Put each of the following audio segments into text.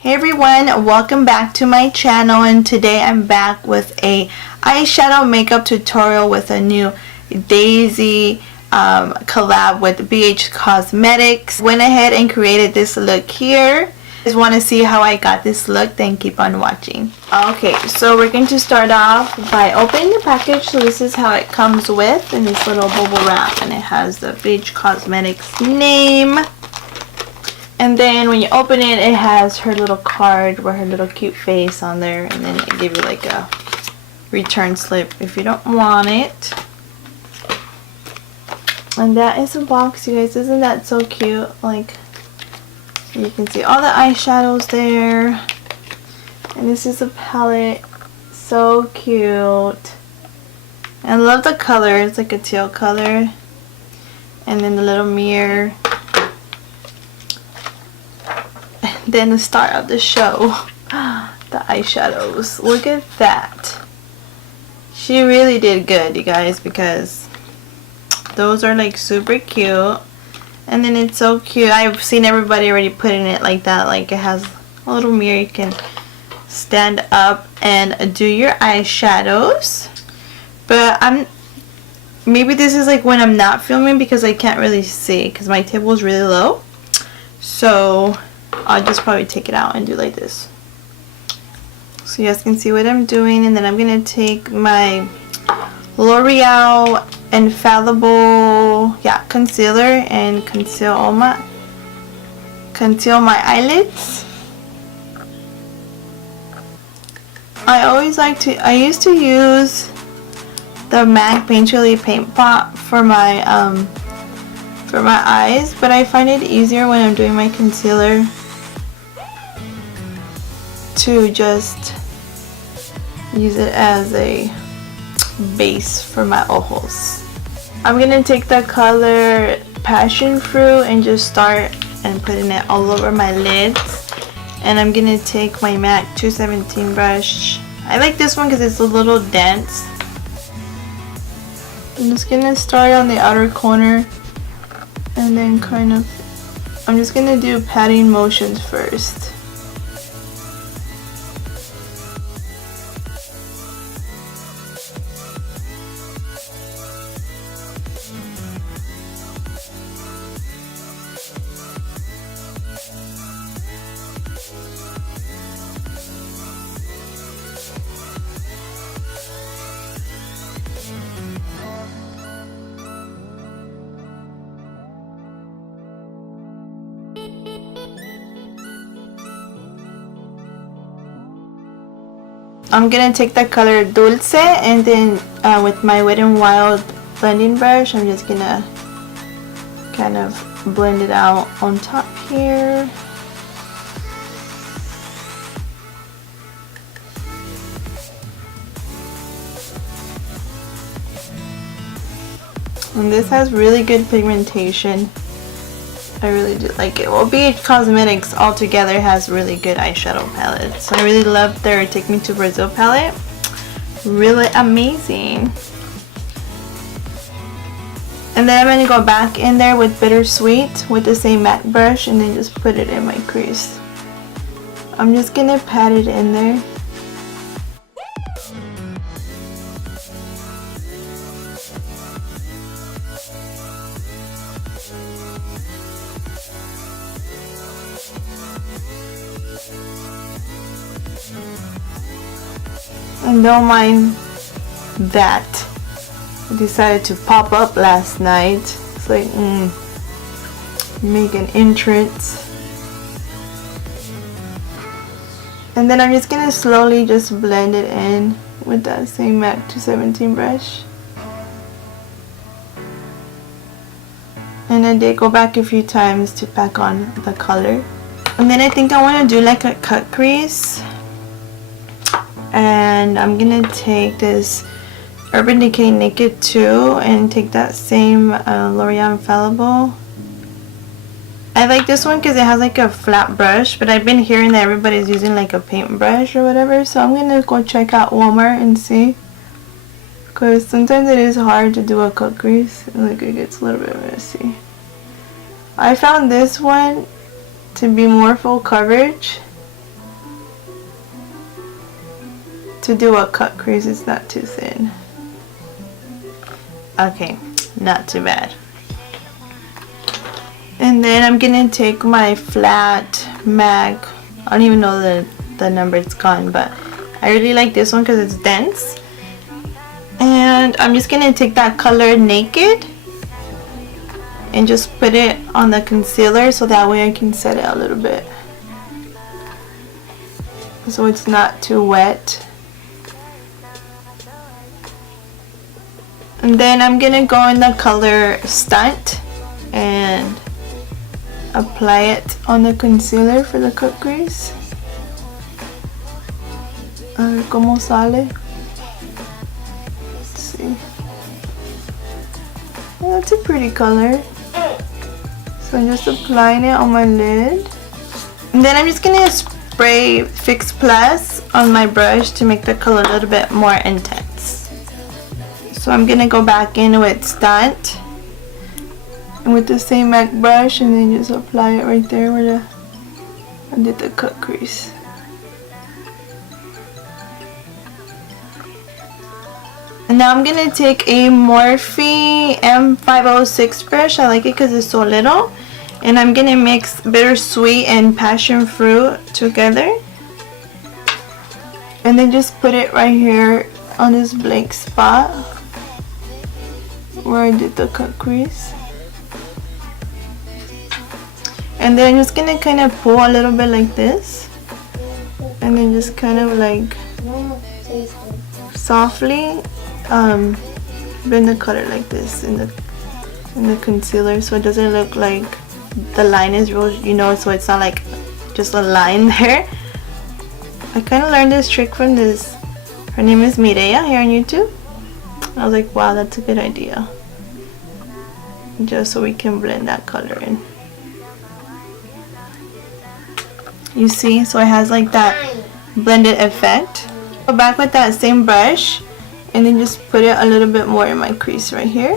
Hey everyone, welcome back to my channel, and today I'm back with a eyeshadow makeup tutorial with a new Daisy collab with BH Cosmetics. Went ahead and created this look here. Just want to see how I got this look, then keep on watching. Okay, so we're going to start off by opening the package. So this is how it comes with in this little bubble wrap, and it has the BH Cosmetics name. And then when you open it, it has her little card with her little cute face on there, and then it gives you like a return slip if you don't want it. And that is a box, you guys. Isn't that so cute? Like, you can see all the eyeshadows there. And this is a palette. So cute. I love the color. It's like a teal color. And then the little mirror. Then the start of the show, the eyeshadows. Look at that. She really did good, you guys, because those are like super cute. And then it's so cute. I've seen everybody already putting it like that. Like, it has a little mirror. You can stand up and do your eyeshadows. But maybe this is like when I'm not filming, because I can't really see because my table is really low. So I'll just probably take it out and do like this, so you guys can see what I'm doing. And then I'm gonna take my Loreal Infallible concealer and conceal my eyelids. I used to use the MAC Painterly paint pot for my eyes, but I find it easier when I'm doing my concealer to just use it as a base for my ojos. I'm gonna take the color Passion Fruit and just start and putting it all over my lids. And I'm gonna take my MAC 217 brush. I like this one because it's a little dense. I'm just gonna start on the outer corner, and then I'm just gonna do patting motions first. I'm gonna take the color Dulce, and then with my Wet n Wild blending brush, I'm just gonna kind of blend it out on top here. And this has really good pigmentation. I really do like it. Well, BH Cosmetics altogether has really good eyeshadow palettes. I really love their Take Me to Brazil palette. Really amazing. And then I'm going to go back in there with Bittersweet with the same MAC brush, and then just put it in my crease. I'm just going to pat it in there. And don't mind that. I decided to pop up last night. It's like, make an entrance. And then I'm just gonna slowly just blend it in with that same MAC 217 brush. And I did go back a few times to pack on the color. And then I think I want to do like a cut crease. And I'm gonna take this Urban Decay Naked 2 and take that same L'Oreal Infallible. I like this one because it has like a flat brush, but I've been hearing that everybody's using like a paintbrush or whatever, so I'm gonna go check out Walmart and see, because sometimes it is hard to do a cut crease. Like, it gets a little bit messy. I found this one to be more full coverage, to do a cut crease, it's not too thin. Okay, not too bad. And then I'm gonna take my flat mag, I don't even know the number it's gone, but I really like this one because it's dense. And I'm just gonna take that color Naked and just put it on the concealer so that way I can set it a little bit so it's not too wet. And then I'm gonna go in the color Stunt and apply it on the concealer for the cut crease. A ver cómo sale. Let's see. Oh, that's a pretty color. So I'm just applying it on my lid. And then I'm just gonna spray Fix Plus on my brush to make the color a little bit more intense. So I'm gonna go back in with Stunt and with the same MAC brush, and then just apply it right there where I did the cut crease. And now I'm gonna take a Morphe M506 brush. I like it because it's so little. And I'm gonna mix Bittersweet and Passion Fruit together. And then just put it right here on this blank spot where I did the cut crease. And then I'm just gonna kind of pull a little bit like this. And then just kind of like softly blend the color like this in the concealer, so it doesn't look like the line is real, you know, so it's not like just a line there. I kind of learned this trick from this, her name is Mireya here on YouTube. I was like, wow, that's a good idea, just so we can blend that color in. You see, so it has like that blended effect. Go back with that same brush and then just put it a little bit more in my crease right here.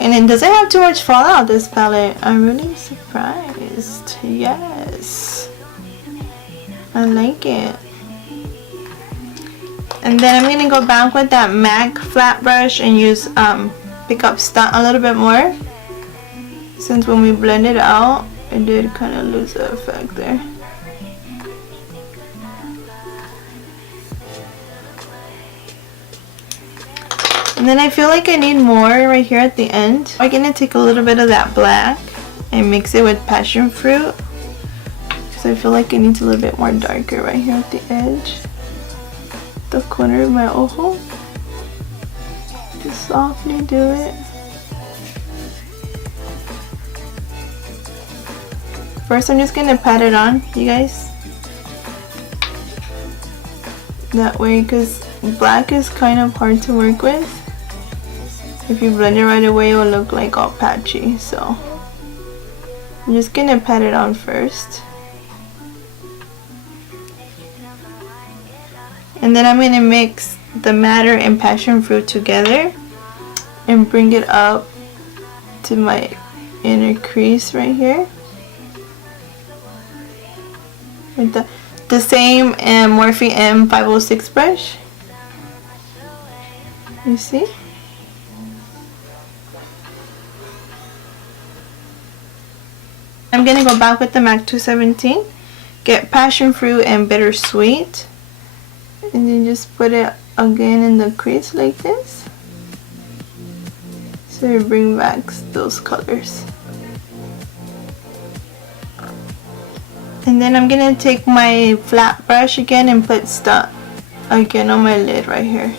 And it doesn't have too much fallout, this palette. I'm really surprised. Yes, I like it. And then I'm gonna go back with that MAC flat brush and use pick up Stunt a little bit more, since when we blend it out it did kind of lose the effect there. And then I feel like I need more right here at the end. I'm gonna take a little bit of that black and mix it with Passion Fruit, because I feel like it needs a little bit more darker right here at the edge, the corner of my ojo. Just softly do it. First I'm just gonna pat it on, you guys, that way, because black is kind of hard to work with. If you blend it right away, it will look like all patchy, so I'm just gonna pat it on first. And then I'm gonna mix the Matter and Passion Fruit together and bring it up to my inner crease right here with the same Morphe M506 brush. You see? I'm gonna go back with the MAC 217, get Passion Fruit and Bittersweet, and then just put it again in the crease like this, so you bring back those colors. And then I'm gonna take my flat brush again and put Stunt again on my lid right here,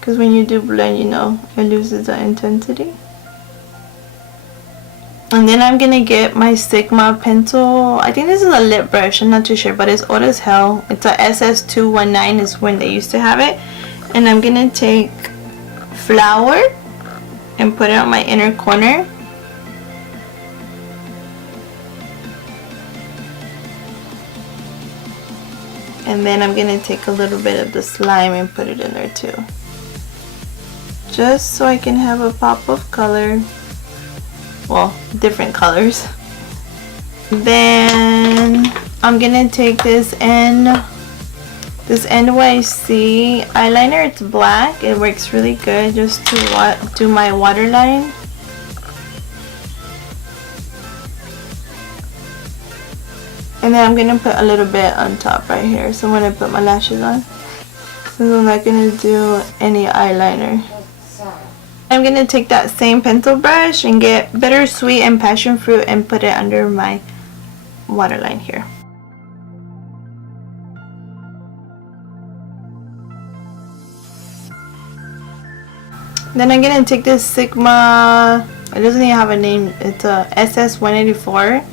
because when you do blend, you know, it loses the intensity. And then I'm gonna get my Sigma pencil. I think this is a lip brush, I'm not too sure, but it's old as hell. It's a SS219 is when they used to have it. And I'm gonna take Flower and put it on my inner corner. And then I'm gonna take a little bit of the slime and put it in there too, just so I can have a pop of color. Well, different colors. Then I'm gonna take this NYC eyeliner. It's black. It works really good just to do my waterline. And then I'm gonna put a little bit on top right here. So I'm gonna put my lashes on. Since I'm not gonna do any eyeliner. I'm gonna take that same pencil brush and get Bittersweet and Passion Fruit and put it under my waterline here. Then I'm gonna take this Sigma, it doesn't even have a name, it's a SS184,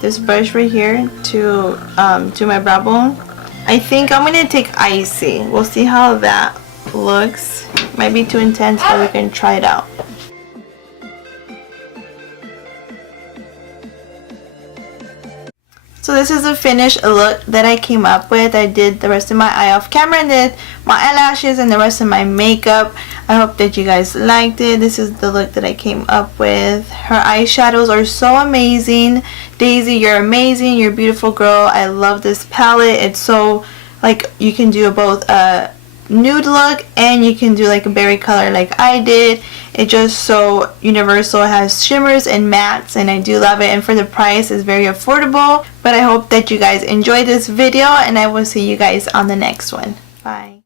this brush right here to my brow bone. I think I'm gonna take Icy. We'll see how that looks. Might be too intense, but we can try it out. So this is the finished look that I came up with. I did the rest of my eye off camera and did my eyelashes and the rest of my makeup. I hope that you guys liked it. This is the look that I came up with. Her eyeshadows are so amazing. Daisy, you're amazing. You're a beautiful girl. I love this palette. It's so, like, you can do both a nude look and you can do like a berry color like I did. It's just so universal. It has shimmers and mattes and I do love it, and for the price it's very affordable. But I hope that you guys enjoyed this video and I will see you guys on the next one. Bye.